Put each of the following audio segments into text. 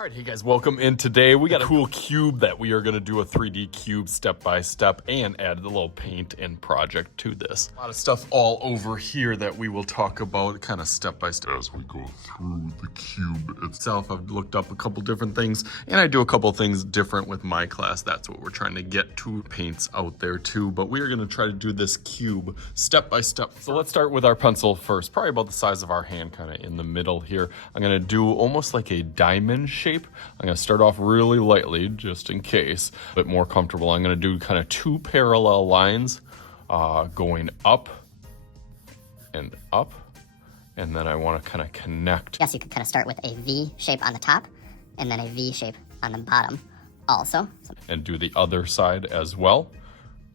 All right, hey guys, welcome in. Today we got a cool cube that we are going to do a 3D cube step by step and add a little paint and project to this. A lot of stuff all over here that we will talk about kind of step by step as we go through the cube itself. I've looked up a couple different things and I do a couple things different with my class. That's what we're trying to get to. Paints out there too, but we are going to try to do this cube step by step. So let's start with our pencil first, probably about the size of our hand, kind of in the middle here. I'm going to do almost like a diamond shape. I'm going to start off really lightly just in case, a bit more comfortable. I'm going to do kind of two parallel lines going up, and then I want to kind of connect. Yes, you could kind of start with a V shape on the top and then a V shape on the bottom also. And do the other side as well.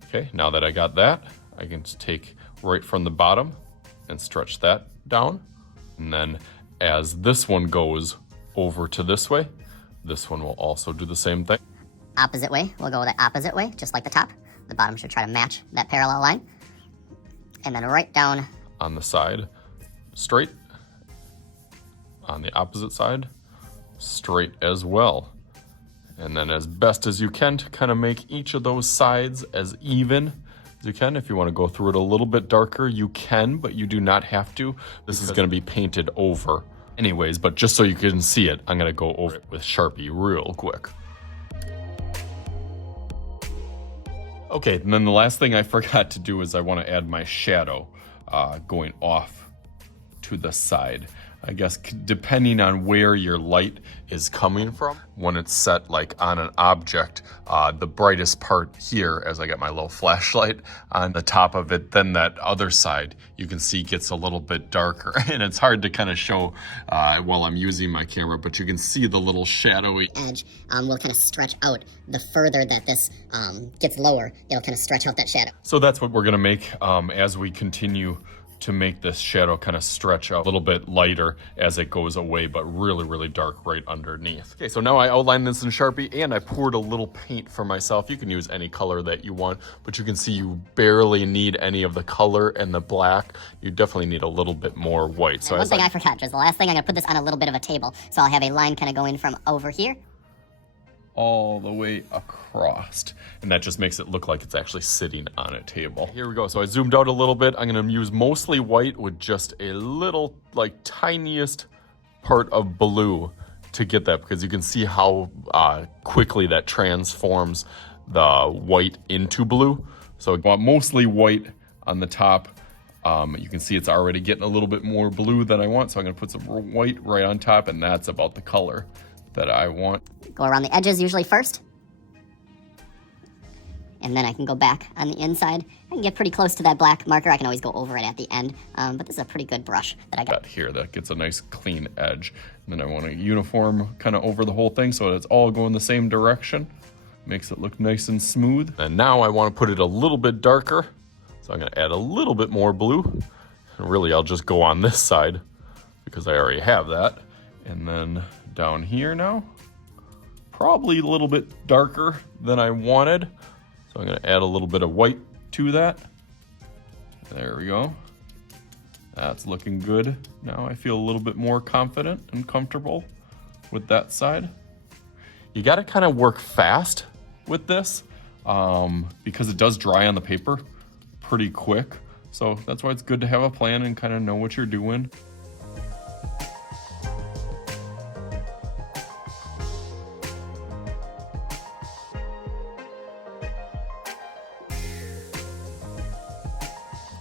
Okay, now that I got that, I can just take right from the bottom and stretch that down. And then as this one goes over to this way, this one will also do the same thing. Opposite way, we'll go the opposite way, just like the top. The bottom should try to match that parallel line. And then right down on the side, straight. On the opposite side, straight as well. And then as best as you can to kind of make each of those sides as even as you can. If you want to go through it a little bit darker, you can, but you do not have to. This is going to be painted over anyways, but just so you can see it, I'm going to go over it with Sharpie real quick. Okay, and then the last thing I forgot to do is I want to add my shadow going off to the side. I guess depending on where your light is coming from, when it's set like on an object, the brightest part here, as I got my little flashlight on the top of it, then that other side you can see gets a little bit darker. And it's hard to kind of show while I'm using my camera, but you can see the little shadowy edge will kind of stretch out. The further that this gets lower, it'll kind of stretch out that shadow. So that's what we're gonna make as we continue to make this shadow kind of stretch out a little bit lighter as it goes away, but really, really dark right underneath. Okay, so now I outlined this in Sharpie and I poured a little paint for myself. You can use any color that you want, but you can see you barely need any of the color and the black. You definitely need a little bit more white. So one thing I forgot, just the last thing, I'm gonna put this on a little bit of a table. So I'll have a line kind of going from over here all the way across, and that just makes it look like it's actually sitting on a table. Here we go. So I zoomed out a little bit. I'm going to use mostly white with just a little, like, tiniest part of blue to get that, because you can see how quickly that transforms the white into blue. So I want mostly white on the top. You can see it's already getting a little bit more blue than I want, so I'm going to put some white right on top, and that's about the color that I want. Go around the edges usually first. And then I can go back on the inside. I can get pretty close to that black marker. I can always go over it at the end. But this is a pretty good brush that I got here that gets a nice clean edge. And then I want a uniform kind of over the whole thing so it's all going the same direction. Makes it look nice and smooth. And now I want to put it a little bit darker. So I'm going to add a little bit more blue. And really, I'll just go on this side because I already have that. And then down here now, probably a little bit darker than I wanted. So I'm going to add a little bit of white to that. There we go. That's looking good. Now I feel a little bit more confident and comfortable with that side. You got to kind of work fast with this because it does dry on the paper pretty quick. So that's why it's good to have a plan and kind of know what you're doing.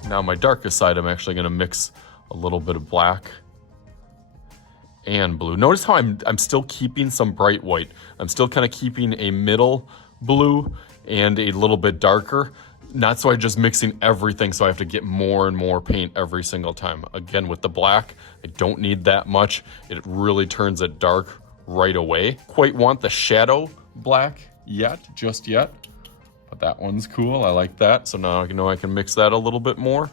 Now my darkest side, I'm actually going to mix a little bit of black and blue. Notice how I'm still keeping some bright white. I'm still kind of keeping a middle blue and a little bit darker. Not so I'm just mixing everything so I have to get more and more paint every single time. Again, with the black, I don't need that much. It really turns it dark right away. Quite want the shadow black just yet. But that one's cool, I like that. So now I know I can mix that a little bit more.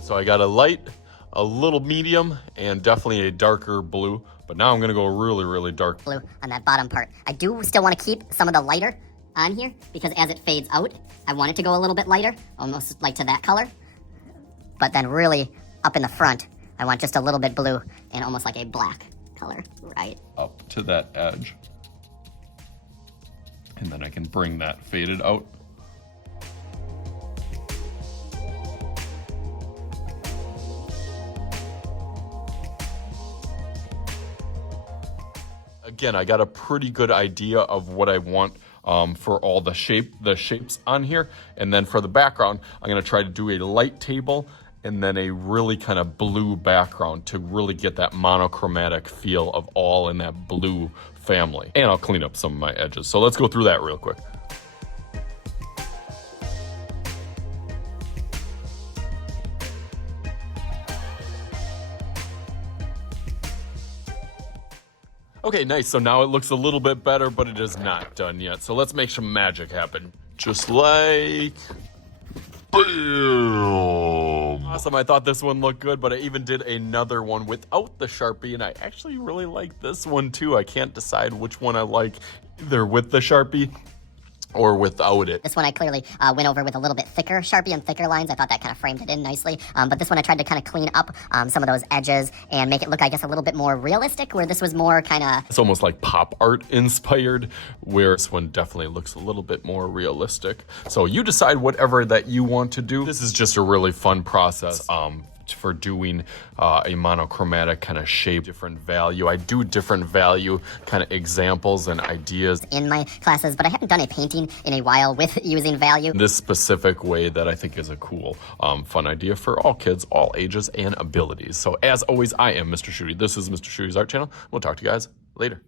So I got a light, a little medium, and definitely a darker blue. But now I'm gonna go really, really dark blue on that bottom part. I do still want to keep some of the lighter on here because as it fades out, I want it to go a little bit lighter, almost like to that color. But then really up in the front, I want just a little bit blue and almost like a black color, right? Up to that edge. And then I can bring that faded out. Again, I got a pretty good idea of what I want for all the shapes on here. And then for the background, I'm gonna try to do a light table and then a really kind of blue background to really get that monochromatic feel of all in that blue family. And I'll clean up some of my edges. So let's go through that real quick. Okay, nice. So now it looks a little bit better, but it is not done yet. So let's make some magic happen. Just like... boom! Awesome, I thought this one looked good, but I even did another one without the Sharpie, and I actually really like this one too. I can't decide which one I like, either with the Sharpie or without it. This one I clearly went over with a little bit thicker Sharpie and thicker lines. I thought that kind of framed it in nicely. But this one I tried to kind of clean up some of those edges and make it look, I guess, a little bit more realistic, where this was more kind of... It's almost like pop art inspired, where this one definitely looks a little bit more realistic. So you decide whatever that you want to do. This is just a really fun process for doing a monochromatic kind of shape, different value. I do different value kind of examples and ideas in my classes, but I haven't done a painting in a while with using value. This specific way that I think is a cool, fun idea for all kids, all ages and abilities. So as always, I am Mr. Shooty. This is Mr. Shooty's Art Channel. We'll talk to you guys later.